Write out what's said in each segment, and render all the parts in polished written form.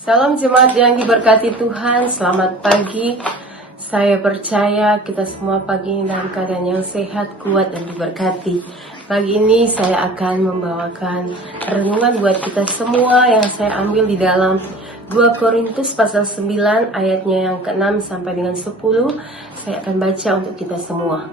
Salam jemaat yang diberkati Tuhan, selamat pagi. Saya percaya kita semua pagi ini dalam keadaan yang sehat, kuat, dan diberkati. Pagi ini saya akan membawakan renungan buat kita semua yang saya ambil di dalam 2 Korintus pasal 9 ayatnya yang ke-6 sampai dengan 10. Saya akan baca untuk kita semua.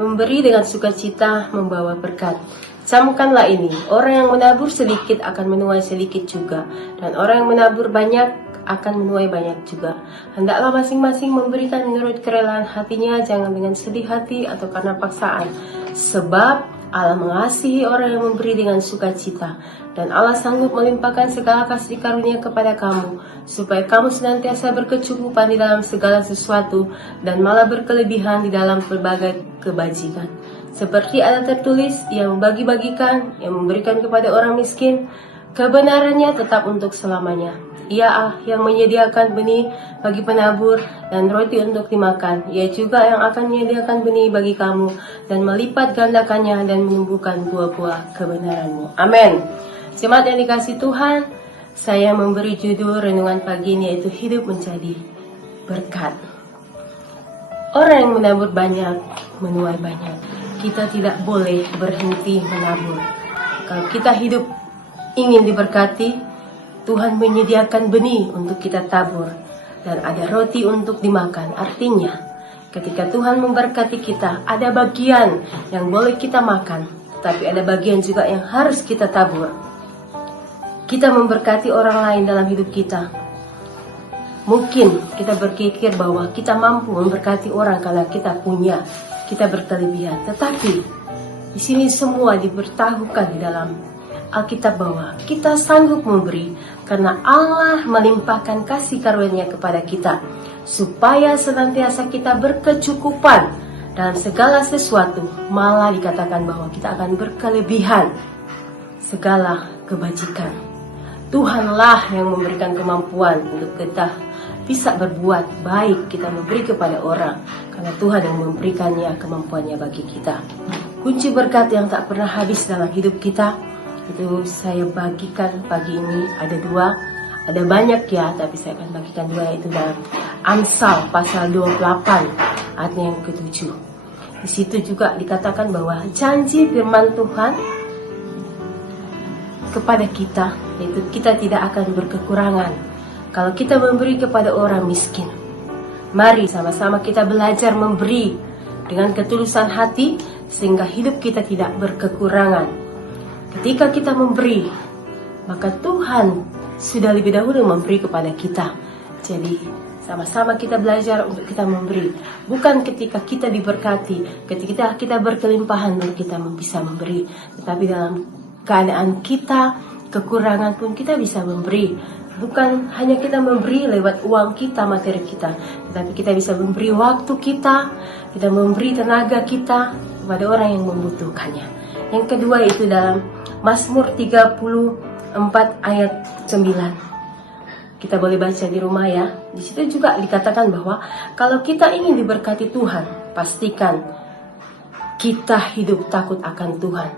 Memberi dengan sukacita membawa berkat. Camkanlah ini, orang yang menabur sedikit akan menuai sedikit juga, dan orang yang menabur banyak akan menuai banyak juga. Hendaklah masing-masing memberikan menurut kerelaan hatinya, jangan dengan sedih hati atau karena paksaan. Sebab Allah mengasihi orang yang memberi dengan sukacita, dan Allah sanggup melimpahkan segala kasih karunia kepada kamu, supaya kamu senantiasa berkecukupan di dalam segala sesuatu, dan malah berkelebihan di dalam berbagai kebajikan. Seperti ada tertulis, yang membagi-bagikan, yang memberikan kepada orang miskin, kebenarannya tetap untuk selamanya. Ia yang menyediakan benih bagi penabur dan roti untuk dimakan. Ia juga yang akan menyediakan benih bagi kamu dan melipat gandakannya dan menumbuhkan buah-buah kebenaranmu. Amin. Jemaat yang dikasihi Tuhan, saya memberi judul renungan pagi ini yaitu hidup menjadi berkat. Orang yang menabur banyak, menuai banyak. Kita tidak boleh berhenti menabur. Kalau kita hidup ingin diberkati, Tuhan menyediakan benih untuk kita tabur dan ada roti untuk dimakan. Artinya, ketika Tuhan memberkati kita, ada bagian yang boleh kita makan, tapi ada bagian juga yang harus kita tabur. Kita memberkati orang lain dalam hidup kita. Mungkin kita berpikir bahwa kita mampu memberkati orang karena kita punya, kita berkelebihan. Tetapi di sini semua diberitahukan di dalam Alkitab bahwa kita sanggup memberi karena Allah melimpahkan kasih karunia kepada kita, supaya senantiasa kita berkecukupan dalam segala sesuatu. Malah dikatakan bahwa kita akan berkelebihan segala kebajikan. Tuhanlah yang memberikan kemampuan untuk kita bisa berbuat baik, kita memberi kepada orang, karena Tuhan yang memberikannya kemampuannya bagi kita. Kunci berkat yang tak pernah habis dalam hidup kita, itu saya bagikan pagi ini ada 2. Ada banyak ya, tapi saya akan bagikan 2, yaitu dalam Amsal pasal 28 ayat yang ke-7. Di situ juga dikatakan bahwa janji firman Tuhan kepada kita, yaitu kita tidak akan berkekurangan kalau kita memberi kepada orang miskin. Mari sama-sama kita belajar memberi dengan ketulusan hati, sehingga hidup kita tidak berkekurangan. Ketika kita memberi, maka Tuhan sudah lebih dahulu memberi kepada kita. Jadi sama-sama kita belajar untuk kita memberi. Bukan ketika kita diberkati, ketika kita berkelimpahan baru kita bisa memberi. Tetapi dalam keadaan kita kekurangan pun kita bisa memberi. Bukan hanya kita memberi lewat uang kita, materi kita, tetapi kita bisa memberi waktu kita memberi tenaga kita kepada orang yang membutuhkannya. Yang kedua itu dalam Mazmur 34 ayat 9. Kita boleh baca di rumah ya. Di situ juga dikatakan bahwa kalau kita ingin diberkati Tuhan, pastikan kita hidup takut akan Tuhan.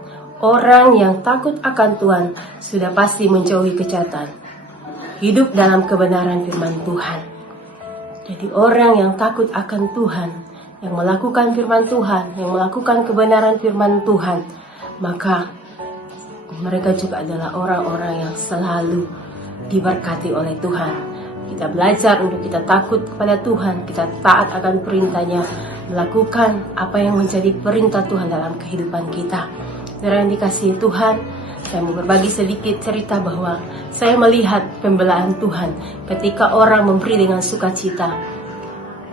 Orang yang takut akan Tuhan sudah pasti menjauhi kejahatan, hidup dalam kebenaran firman Tuhan. Jadi orang yang takut akan Tuhan, yang melakukan firman Tuhan, yang melakukan kebenaran firman Tuhan, maka mereka juga adalah orang-orang yang selalu diberkati oleh Tuhan. Kita belajar untuk kita takut kepada Tuhan, kita taat akan perintahnya, melakukan apa yang menjadi perintah Tuhan dalam kehidupan kita. Saudara yang dikasihi Tuhan, saya mau berbagi sedikit cerita bahwa saya melihat pembelaan Tuhan ketika orang memberi dengan sukacita.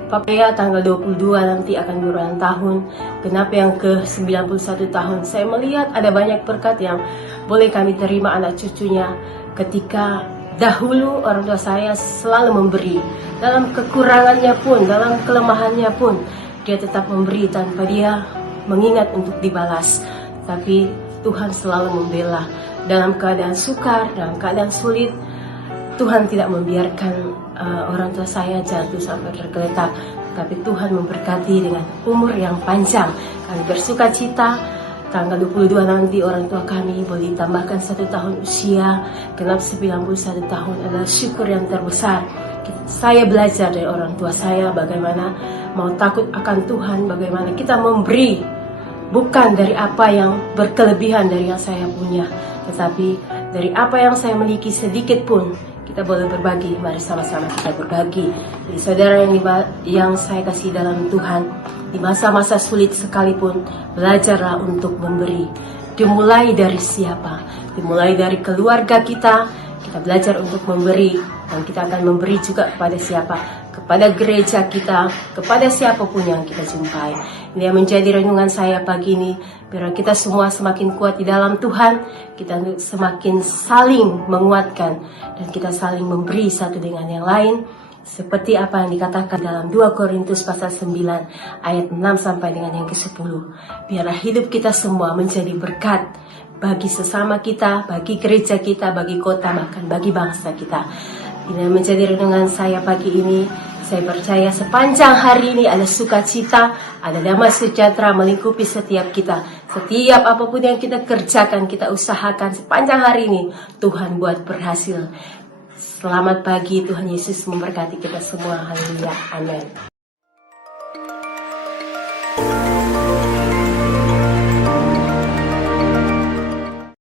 Papa ya tanggal 22 nanti akan berulang tahun, genap yang ke-91 tahun. Saya melihat ada banyak berkat yang boleh kami terima anak cucunya ketika dahulu orang tua saya selalu memberi. Dalam kekurangannya pun, dalam kelemahannya pun, dia tetap memberi tanpa dia mengingat untuk dibalas. Tapi Tuhan selalu membela. Dalam keadaan sukar, dalam keadaan sulit, Tuhan tidak membiarkan orang tua saya jatuh sampai tergeletak. Tapi Tuhan memberkati dengan umur yang panjang. Kami bersuka cita tanggal 22 nanti orang tua kami boleh tambahkan 1 tahun usia, genap 91 tahun adalah syukur yang terbesar. Saya belajar dari orang tua saya bagaimana mau takut akan Tuhan, bagaimana kita memberi bukan dari apa yang berkelebihan dari yang saya punya, tetapi dari apa yang saya miliki sedikit pun kita boleh berbagi. Mari sama-sama kita berbagi. Jadi saudara yang saya kasih dalam Tuhan, di masa-masa sulit sekalipun belajarlah untuk memberi. Dimulai dari siapa? Dimulai dari keluarga kita. Kita belajar untuk memberi, dan kita akan memberi juga kepada siapa? Kepada gereja kita, kepada siapapun yang kita jumpai. Ini yang menjadi renungan saya pagi ini. Biar kita semua semakin kuat di dalam Tuhan, kita semakin saling menguatkan, dan kita saling memberi satu dengan yang lain. Seperti apa yang dikatakan dalam 2 Korintus pasal 9 ayat 6 sampai dengan yang ke-10. Biarlah hidup kita semua menjadi berkat bagi sesama kita, bagi gereja kita, bagi kota, bahkan bagi bangsa kita. Ini menjadi renungan saya pagi ini. Saya percaya sepanjang hari ini ada sukacita, ada damai sejahtera melingkupi setiap kita. Setiap apapun yang kita kerjakan, kita usahakan sepanjang hari ini, Tuhan buat berhasil. Selamat pagi, Tuhan Yesus memberkati kita semua. Haleluya, amin.